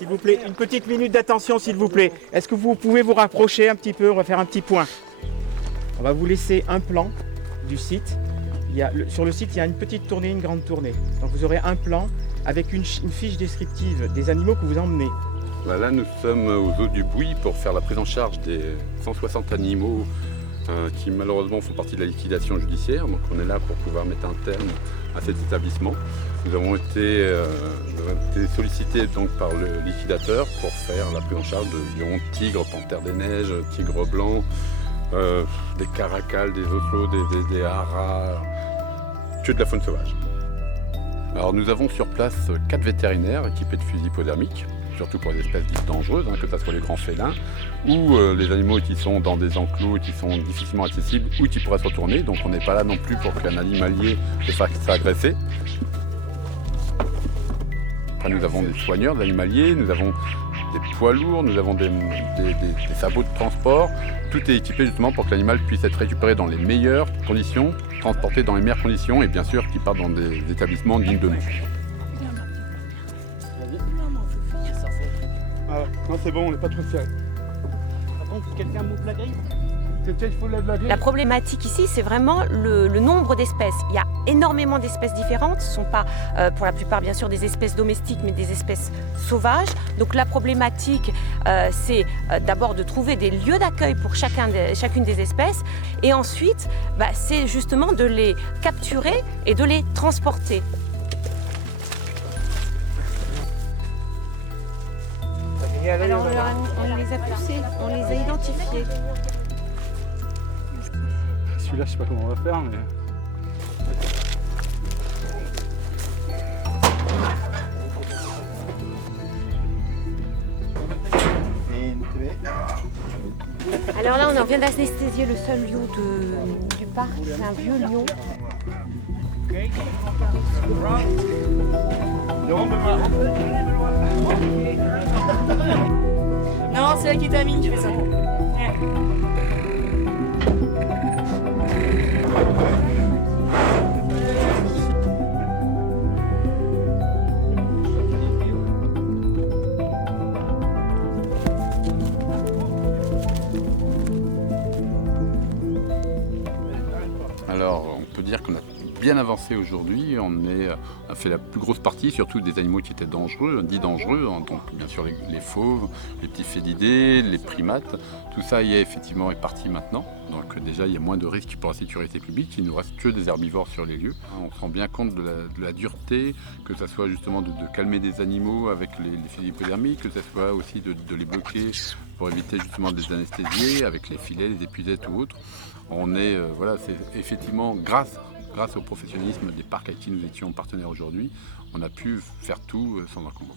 S'il vous plaît, une petite minute d'attention s'il vous plaît. Est-ce que vous pouvez vous rapprocher un petit peu? On va faire un petit point. On va vous laisser un plan du site. Sur le site, il y a une petite tournée, une grande tournée. Donc vous aurez un plan avec une fiche descriptive des animaux que vous emmenez. Là, nous sommes aux eaux du Bouy pour faire la prise en charge des 160 animaux qui malheureusement font partie de la liquidation judiciaire. Donc on est là pour pouvoir mettre un terme à cet établissement. Nous avons été sollicités donc par le liquidateur pour faire la prise en charge de lions, tigres, panthères des neiges, tigres blancs, des caracals, des oslots, des haras, que de la faune sauvage. Alors nous avons sur place 4 vétérinaires équipés de fusils hypodermiques, surtout pour les espèces dites dangereuses, que ce soit les grands félins ou les animaux qui sont dans des enclos et qui sont difficilement accessibles ou qui pourraient se retourner. Donc on n'est pas là non plus pour qu'un animalier se fasse agresser. Après, nous avons des soigneurs de l'animalier, nous avons des poids lourds, nous avons des sabots de transport. Tout est équipé justement pour que l'animal puisse être récupéré dans les meilleures conditions, transporté dans les meilleures conditions et bien sûr qu'il parte dans des établissements dignes de nous. Ah, non, c'est bon, on n'est pas trop serré. Quelqu'un m'ouvre la grille? La problématique ici, c'est vraiment le nombre d'espèces. Il y a énormément d'espèces différentes. Ce ne sont pas, pour la plupart, bien sûr, des espèces domestiques, mais des espèces sauvages. Donc la problématique, c'est d'abord de trouver des lieux d'accueil pour chacune des espèces. Et ensuite, c'est justement de les capturer et de les transporter. Alors on les a poussés, on les a identifiés. Celui-là, je sais pas comment on va faire, mais... Alors là, on vient d'anesthésier le seul lion du parc, c'est un vieux lion. Non, c'est la kétamine qui fait ça. Alors, on peut dire qu'on a bien avancé aujourd'hui. On a fait la plus grosse partie, surtout des animaux qui étaient dangereux, dits dangereux, donc bien sûr les fauves, les petits félidés, les primates. Tout ça est effectivement parti maintenant. Donc déjà, il y a moins de risques pour la sécurité publique. Il ne nous reste que des herbivores sur les lieux. On se rend bien compte de la dureté, que ce soit justement de calmer des animaux avec les fusils hypodermiques, que ce soit aussi de les bloquer pour éviter justement de les anesthésier avec les filets, les épuisettes ou autres. On est, c'est effectivement grâce au professionnalisme des parcs avec qui nous étions partenaires aujourd'hui, on a pu faire tout sans encombre.